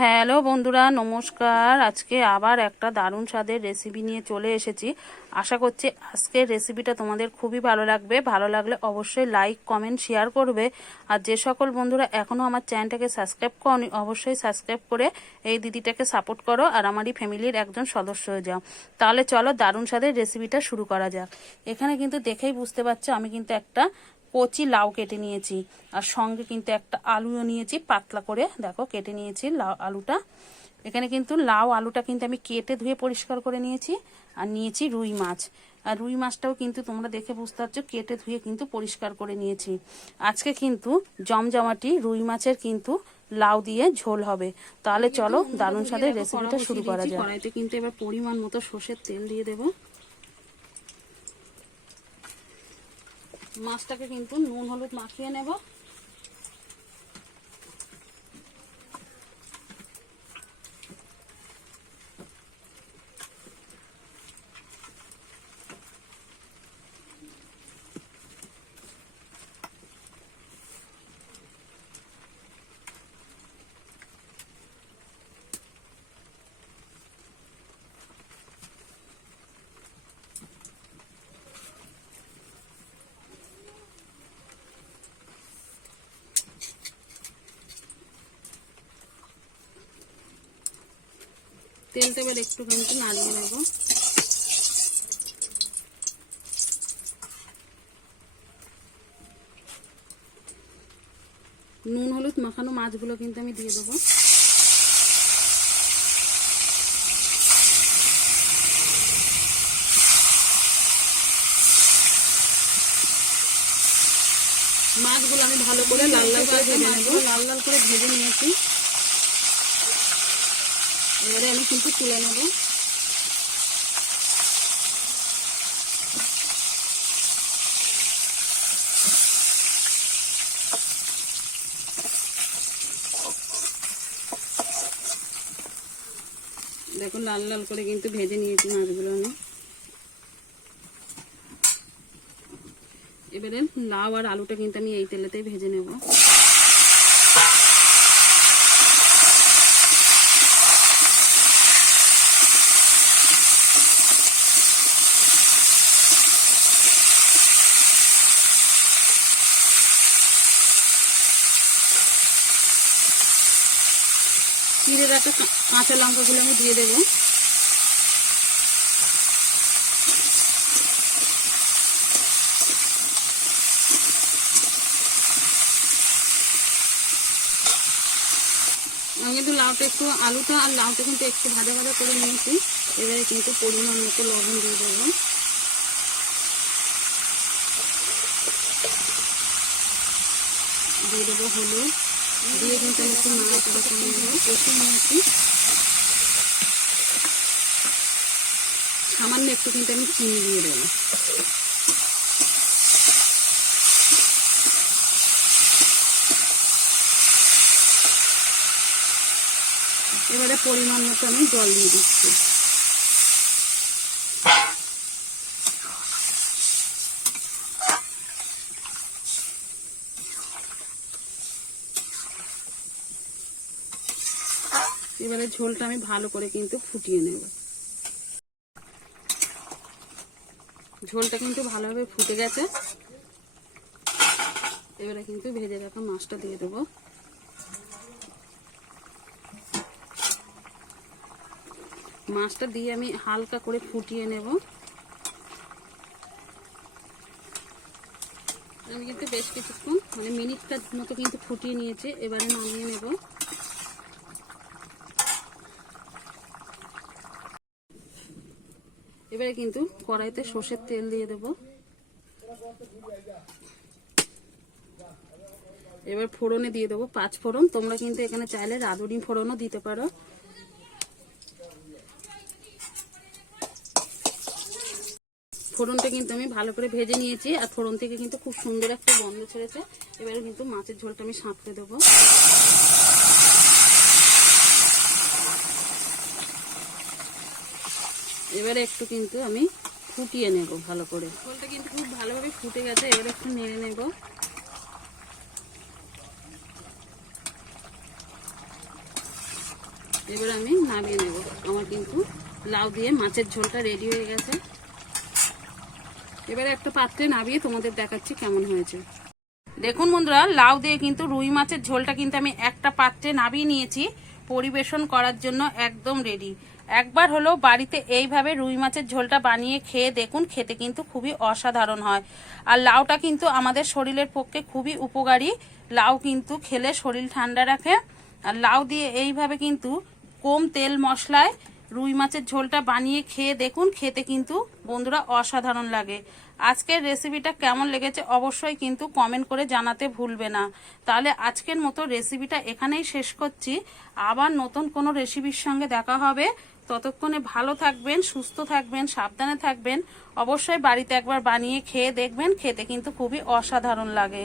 Hello বন্ধুরা, নমস্কার। আজকে আবার একটা দারুণ স্বাদের রেসিপি নিয়ে চলে এসেছি। আশা করছি আজকের রেসিপিটা তোমাদের খুবই ভালো লাগবে। ভালো লাগলে অবশ্যই লাইক কমেন্ট শেয়ার করবে। আর যে সকল বন্ধুরা এখনও আমার চ্যানেলটাকে সাবস্ক্রাইব করনি, অবশ্যই সাবস্ক্রাইব করে এই দিদিটাকে সাপোর্ট করো আর আমারই ফ্যামিলির একজন সদস্য হয়ে যাও। তাহলে চলো দারুণ স্বাদের রেসিপিটা শুরু করা যাক। এখানে কিন্তু দেখেই বুঝতে পারছ, আমি কিন্তু একটা কচি লাউ কেটে নিয়েছি। আর সঙ্গে কিন্তু একটা আলুও নিয়েছি পাতলা করে। দেখো কেটে নিয়েছি লাউ আলুটা। এখানে কিন্তু লাউ আলুটা কিন্তু আমি কেটে ধুয়ে পরিষ্কার করে নিয়েছি। আর নিয়েছি রুই মাছ। আর রুই মাছটাও কিন্তু তোমরা দেখে বুঝতে পারছ কেটে ধুয়ে কিন্তু পরিষ্কার করে নিয়েছি। আজকে কিন্তু জমজমাটি রুই মাছের কিন্তু লাউ দিয়ে ঝোল হবে। তাহলে চলো দারুণ স্বাদের রেসিপিটা শুরু করা যায় কড়াইতে কিন্তু এবার পরিমাণ মতো সর্ষের তেল দিয়ে দেবো। মাছটাকে কিন্তু নুন হলুদ মাখিয়ে নেব। তেলটা এবার একটু কিন্তু নাড়িয়ে নেব। নুন, হলুদ মাখানো মাছগুলো কিন্তু আমি দিয়ে দেবো। মাছগুলো আমি ভালো করে লাল লাল করে ভেজে নেব। লাল লাল করে ভেজে নিয়েছি। এবারে আমি কিন্তু তুলে নেব। দেখো লাল লাল করে কিন্তু ভেজে নিয়েছি মাছগুলো আমি। এবারে লাউ আর আলুটা কিন্তু আমি এই তেলেতেই ভেজে নেব। চিড়ে রাখা কাঁচা লঙ্কাগুলো আমি দিয়ে দেবো। আমি কিন্তু লাউটা একটু, আলুটা আর লাউটা কিন্তু একটু ভাজা ভাজা করে নিয়েছি। এবারে কিন্তু পরিমাণ মতো লবণ দিয়ে দেবো। দিয়ে দেবো হলুদ। দিয়ে কিন্তু আমি একটু নাড়াচাড়া করে নেব কষে নিয়েছি সামান্য একটু কিন্তু আমি চিনি দিয়ে দেবো। এবারে পরিমাণ মতো আমি জল দিয়ে দিচ্ছি। এবারে ঝোলটা আমি ভালো করে কিন্তু ফুটিয়ে নেব। ঝোলটা কিন্তু ভালোভাবে ফুটে গেছে। এবারে কিন্তু ভেজে রাখা মাছটা দিয়ে দেবো। মাছটা দিয়ে আমি হালকা করে ফুটিয়ে নেব। আমি কিন্তু বেশ কিছুক্ষণ মানে মিনিটটার মতো কিন্তু ফুটিয়ে নিয়েছি। এবারে নামিয়ে নেব। এবারে কিন্তু কড়াইতে সর্ষের তেল দিয়ে দেব। এবার ফোড়নে দিয়ে দেবো পাঁচ ফোড়ন। তোমরা কিন্তু এখানে চাইলে রাঁধুনি ফোড়নও দিতে পারো। ফোড়নটা কিন্তু আমি ভালো করে ভেজে নিয়েছি আর ফোড়ন থেকে কিন্তু খুব সুন্দর একটা গন্ধ ছেড়েছে। এবারে কিন্তু মাছের ঝোলটা আমি সাঁতরে দেবো। এবারে একটু কিন্তু আমি ফুটিয়ে নেব ভালো করে। ঝোলটা কিন্তু খুব ভালোভাবে ফুটে গেছে, এবারে একটু নেড়ে নেব। এবার আমি নামিয়ে নেব। আমার কিন্তু লাউ দিয়ে মাছের ঝোলটা রেডি হয়ে গেছে। এবারে একটা পাত্রে নামিয়ে তোমাদের দেখাচ্ছি কেমন হয়েছে। দেখুন বন্ধুরা, লাউ দিয়ে কিন্তু রুই মাছের ঝোলটা কিন্তু আমি একটা পাত্রে নামিয়ে নিয়েছি। পরিবেশন করার জন্য একদম রেডি একবার হলেও বাড়িতে এইভাবে রুই মাছের ঝোলটা বানিয়ে খেয়ে দেখুন, খেতে কিন্তু খুবই অসাধারণ হয়। আর লাউটা কিন্তু আমাদের শরীরের পক্ষে খুবই উপকারী। লাউ কিন্তু খেলে শরীর ঠান্ডা রাখে। আর লাউ দিয়ে এইভাবে কিন্তু কম তেল মশলায় রুই মাছের ঝোলটা বানিয়ে খেয়ে দেখুন, খেতে কিন্তু বন্ধুরা অসাধারণ লাগে। আজকের রেসিপিটা কেমন লেগেছে অবশ্যই কিন্তু কমেন্ট করে জানাতে ভুলবে না। তাহলে আজকের মতো রেসিপিটা এখানেই শেষ করছি। আবার নতুন কোনো রেসিপির সঙ্গে দেখা হবে। ততক্ষণে ভালো থাকবেন, সুস্থ থাকবেন, সাবধানে থাকবেন। অবশ্যই বাড়িতে একবার বানিয়ে খেয়ে দেখবেন, খেতে কিন্তু খুবই অসাধারণ লাগে।